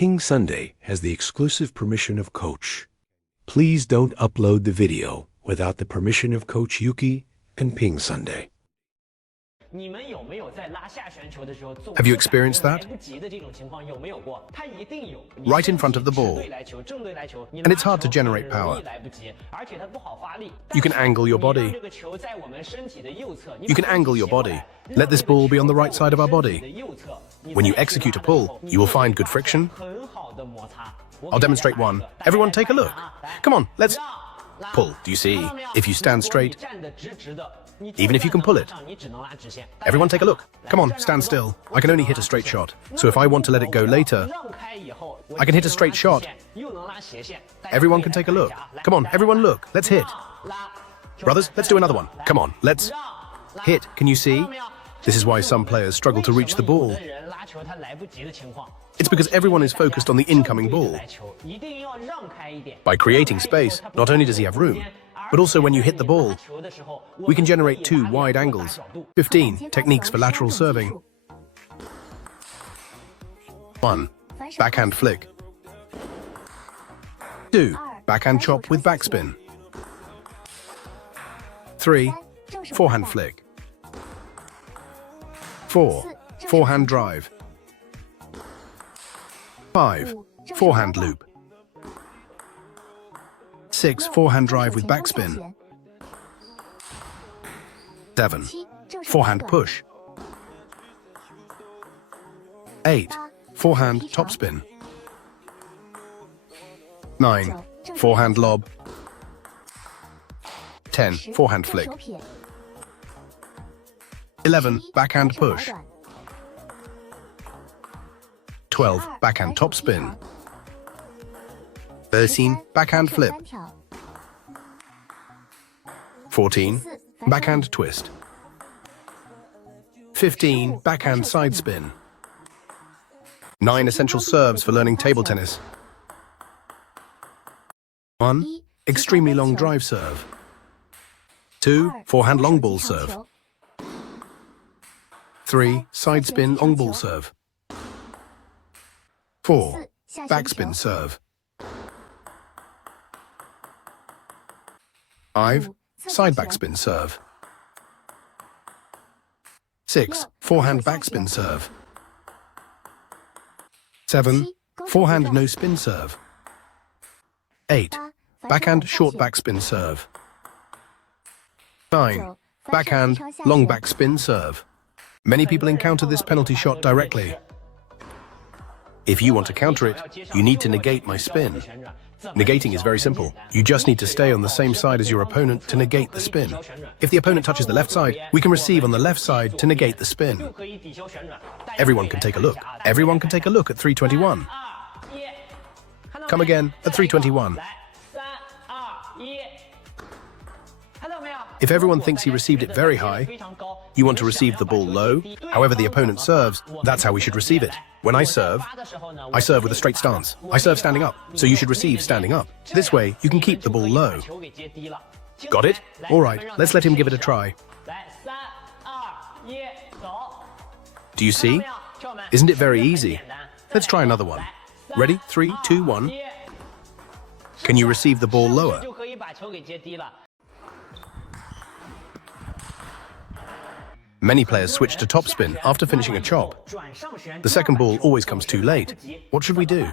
PingSunday has the exclusive permission of Coach. Please don't upload the video without the permission of Coach YouQi and PingSunday. Have you experienced that? Right in front of the ball. And it's hard to generate power. You can angle your body. You can angle your body. Let this ball be on the right side of our body. When you execute a pull, you will find good friction. I'll demonstrate one. Everyone take a look. Come on, let's pull. Do you see? If you stand straight, even if you can pull it. Everyone take a look. Come on, stand still. I can only hit a straight shot. So if I want to let it go later, I can hit a straight shot. Everyone can take a look. Come on, everyone look. Let's hit. Brothers, let's do another one. Come on, let's hit. Can you see? This is why some players struggle to reach the ball. It's because everyone is focused on the incoming ball. By creating space, not only does he have room, but also when you hit the ball, we can generate two wide angles. 15 techniques for lateral serving. 1. Backhand flick. 2. Backhand chop with backspin. 3. Forehand flick. 4. Forehand drive. 5. Forehand loop. 6. Forehand drive with backspin. 7. Forehand push. 8. Forehand topspin. 9. Forehand lob. 10. Forehand flick. 11. Backhand push. 12. Backhand topspin. 13. Backhand flip. 14. Backhand twist. 15. Backhand side spin. 9 essential serves for learning table tennis. 1. Extremely long drive serve. 2. Forehand long ball serve. 3. Side spin long ball serve. 4. Backspin serve. 5. Side backspin serve. 6. Forehand backspin serve. 7. Forehand no spin serve. 8. Backhand short backspin serve. 9. Backhand long backspin serve. Many people encounter this penalty shot directly. If you want to counter it, you need to negate my spin. Negating is very simple. You just need to stay on the same side as your opponent to negate the spin. If the opponent touches the left side, we can receive on the left side to negate the spin. Everyone can take a look. Everyone can take a look at 321. Come again at 321. If everyone thinks he received it very high, you want to receive the ball low. However the opponent serves, that's how we should receive it. When I serve with a straight stance. I serve standing up, so you should receive standing up. This way, you can keep the ball low. Got it? All right, let's let him give it a try. Do you see? Isn't it very easy? Let's try another one. Ready? 3, 2, 1. Can you receive the ball lower? Many players switch to topspin after finishing a chop. The second ball always comes too late. What should we do?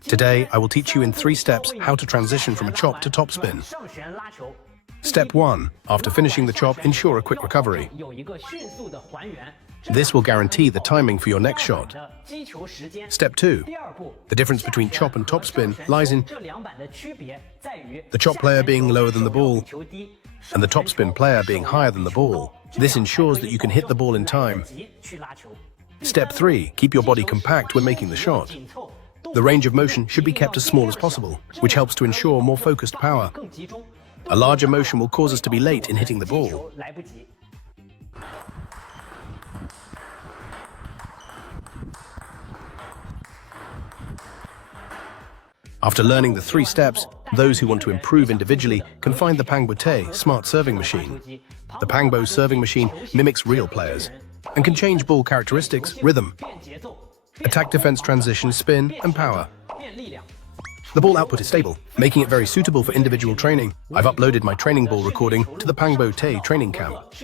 Today, I will teach you in 3 steps how to transition from a chop to topspin. Step 1. After finishing the chop, ensure a quick recovery. This will guarantee the timing for your next shot. Step 2. The difference between chop and topspin lies in the chop player being lower than the ball and the topspin player being higher than the ball. This ensures that you can hit the ball in time. Step 3. Keep your body compact when making the shot. The range of motion should be kept as small as possible, which helps to ensure more focused power. A larger motion will cause us to be late in hitting the ball. After learning the 3 steps, those who want to improve individually can find the Fang Bo smart serving machine. The Fang Bo serving machine mimics real players and can change ball characteristics, rhythm, attack, defense, transition, spin, and power. The ball output is stable, making it very suitable for individual training. I've uploaded my training ball recording to the Fang Bo training camp.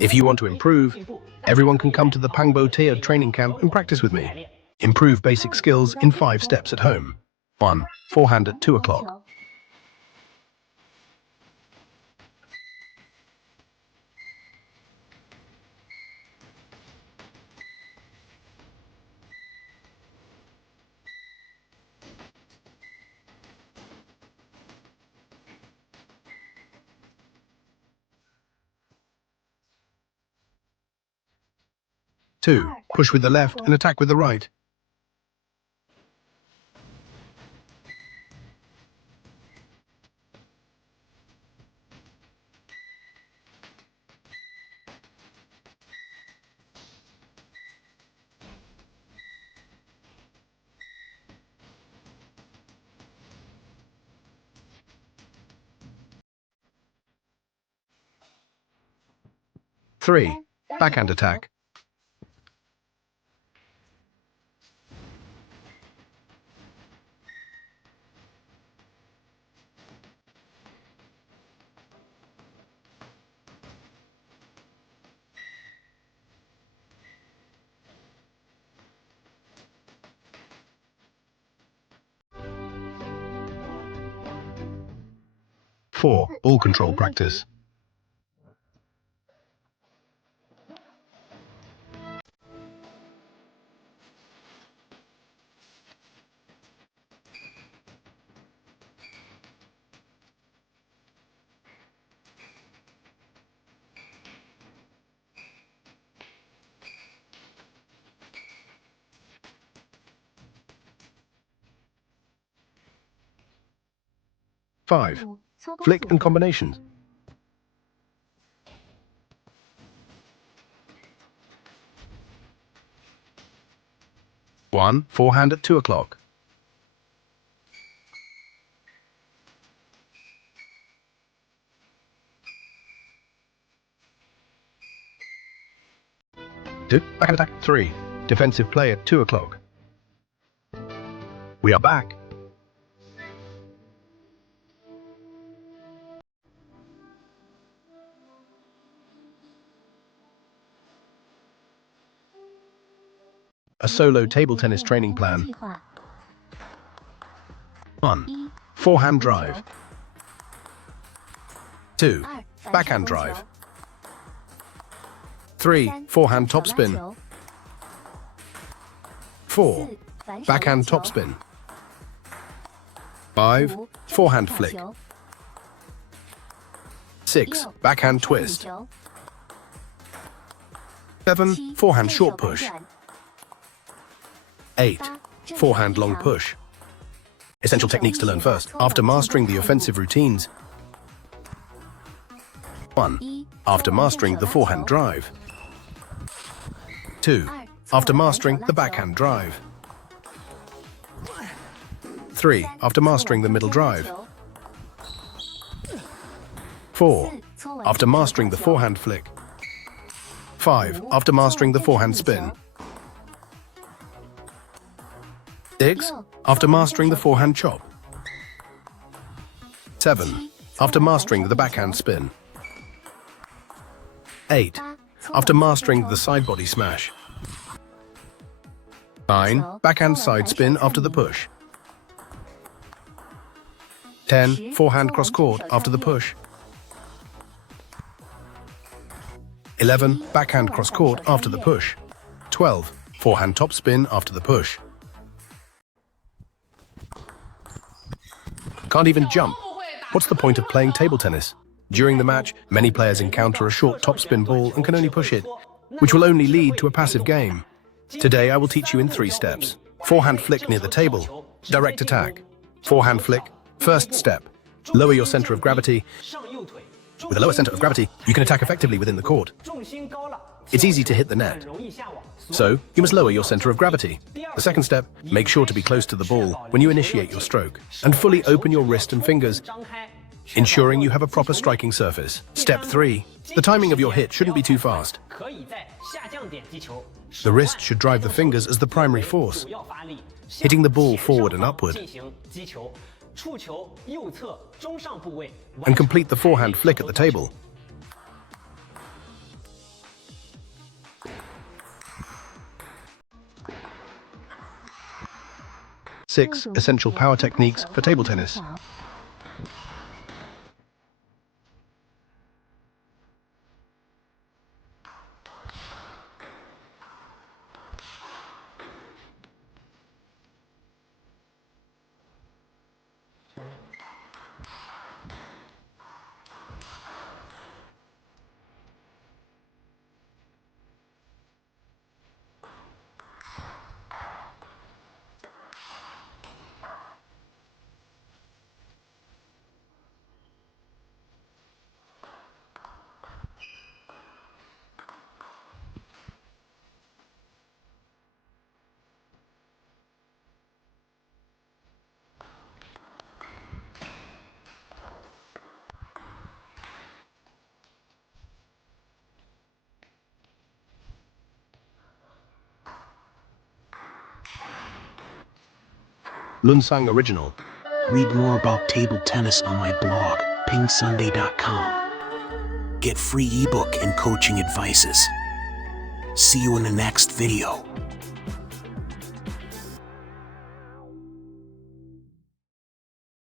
If you want to improve, everyone can come to the Fang Bo training camp and practice with me. Improve basic skills in 5 steps at home. 1. Forehand at 2 o'clock. 2. Push with the left and attack with the right. 3. Backhand attack. 4. Ball control practice. 5. Flick and combinations. 1. Forehand at 2 o'clock. 2. Backhand attack. 3. Defensive play at 2 o'clock. We are back. A solo table tennis training plan. 1. Forehand drive. 2. Backhand drive. 3. Forehand topspin. 4. Backhand topspin. 5. Forehand flick. 6. Backhand twist. 7. Forehand short push. 8. Forehand long push. Essential techniques to learn first. After mastering the offensive routines. 1. After mastering the forehand drive. 2. After mastering the backhand drive. 3. After mastering the middle drive. 4. After mastering the forehand flick. 5. After mastering the forehand spin. 6. After mastering the forehand chop. 7. After mastering the backhand spin. 8. After mastering the side body smash. 9. Backhand side spin after the push. 10. Forehand cross court after the push. 11. Backhand cross court after the push. 12. Forehand top spin after the push. Can't even jump. What's the point of playing table tennis? During the match, many players encounter a short topspin ball and can only push it, which will only lead to a passive game. Today I will teach you in 3 steps. Forehand flick near the table. Direct attack. Forehand flick. First step. Lower your center of gravity. With a lower center of gravity, you can attack effectively within the court. It's easy to hit the net. So, you must lower your center of gravity. The second step, make sure to be close to the ball when you initiate your stroke, and fully open your wrist and fingers, ensuring you have a proper striking surface. Step 3, The timing of your hit shouldn't be too fast. The wrist should drive the fingers as the primary force, hitting the ball forward and upward, and complete the forehand flick at the table. Six essential power techniques for table tennis. Lunsang Original. Read more about table tennis on my blog, PingSunday.com. Get free ebook and coaching advices. See you in the next video.